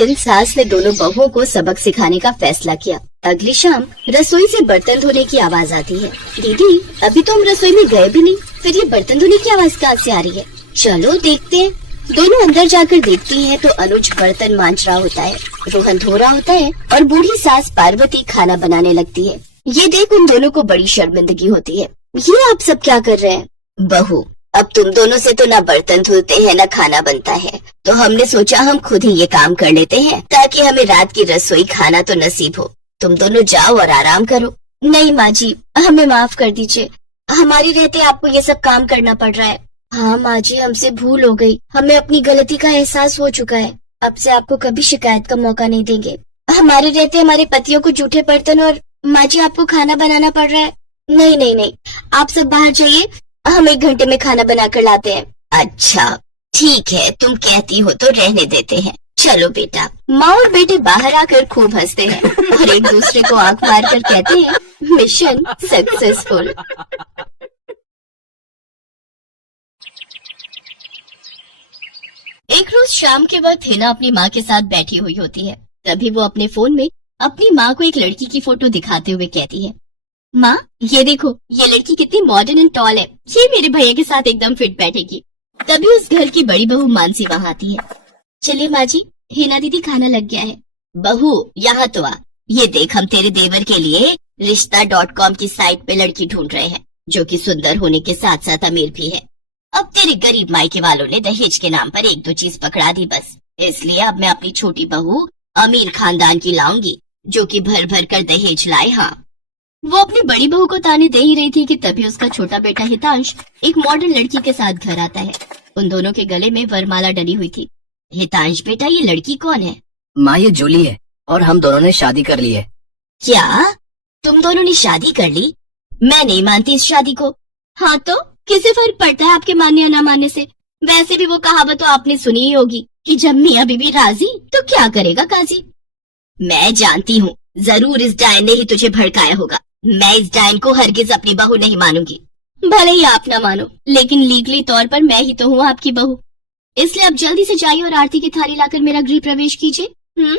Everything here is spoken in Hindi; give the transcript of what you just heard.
दिन सास ने दोनों बहुओं को सबक सिखाने का फैसला किया। अगली शाम रसोई से बर्तन धोने की आवाज आती है। दीदी, अभी तो हम रसोई में गए भी नहीं, फिर ये बर्तन धोने की आवाज कहाँ से आ रही है? चलो देखते हैं। दोनों अंदर जाकर देखती हैं तो अनुज बर्तन मांज रहा होता है, रोहन धो रहा होता है और बूढ़ी सास पार्वती खाना बनाने लगती है। ये देख उन दोनों को बड़ी शर्मिंदगी होती है। ये आप सब क्या कर रहे हैं? बहू, अब तुम दोनों से तो ना बर्तन धुलते हैं ना खाना बनता है, तो हमने सोचा हम खुद ही ये काम कर लेते हैं ताकि हमें रात की रसोई खाना तो नसीब हो। तुम दोनों जाओ और आराम करो। नहीं माँ जी, हमें माफ कर दीजिए, हमारी रहते आपको ये सब काम करना पड़ रहा है। हाँ माँ जी, हमसे भूल हो गई, हमें अपनी गलती का एहसास हो चुका है। अब से आपको कभी शिकायत का मौका नहीं देंगे। हमारे रहते हमारे पतियों को जूठे बर्तन और माँ जी आपको खाना बनाना पड़ रहा है। नहीं नहीं नहीं, आप सब बाहर जाइए, हम 1 घंटे में खाना बनाकर लाते हैं। अच्छा ठीक है, तुम कहती हो तो रहने देते हैं। चलो बेटा। माँ और बेटे बाहर आकर खूब हंसते हैं और एक दूसरे को आंख मारकर कहते हैं, मिशन सक्सेसफुल। एक रोज शाम के वक्त हिना अपनी माँ के साथ बैठी हुई होती है। तभी वो अपने फोन में अपनी माँ को एक लड़की की फोटो दिखाते हुए कहती है, माँ ये देखो, ये लड़की कितनी मॉडर्न एंड टॉल है, ये मेरे भैया के साथ एकदम फिट बैठेगी। तभी उस घर की बड़ी बहू मानसी वहाँ आती है। चलिए माँ जी, हिना दीदी खाना लग गया है। बहू यहाँ तो आ, ये देख हम तेरे देवर के लिए रिश्ता.com की साइट पे लड़की ढूंढ रहे हैं, जो कि सुंदर होने के साथ साथ अमीर भी है। अब तेरे गरीब मायके वालों ने दहेज के नाम पर 1-2 चीज पकड़ा दी बस, इसलिए अब मैं अपनी छोटी बहू अमीर खानदान की लाऊंगी, जो कि भर भर कर दहेज लाए। हाँ, वो अपनी बड़ी बहू को ताने दे ही रही थी कि तभी उसका छोटा बेटा हितांश एक मॉडर्न लड़की के साथ घर आता है। उन दोनों के गले में वरमाला डली हुई थी। हितांश बेटा, ये लड़की कौन है? माँ ये जूली है और हम दोनों ने शादी कर ली है। क्या तुम दोनों ने शादी कर ली? मैं नहीं मानती इस शादी को। हाँ तो किसे फर्क पड़ता है आपके मानने या ना मानने से? वैसे भी वो कहावत तो आपने सुनी ही होगी कि जब मियाँ बीवी राजी तो क्या करेगा काजी। मैं जानती हूँ, जरूर इस डायन ने ही तुझे भड़काया होगा। मैं इस डायन को हरगिज अपनी बहू नहीं मानूंगी। भले ही आप ना मानो, लेकिन लीगली तौर पर मैं ही तो हूँ आपकी बहू। इसलिए अब जल्दी से जाइए और आरती की थाली लाकर मेरा गृह प्रवेश कीजिए।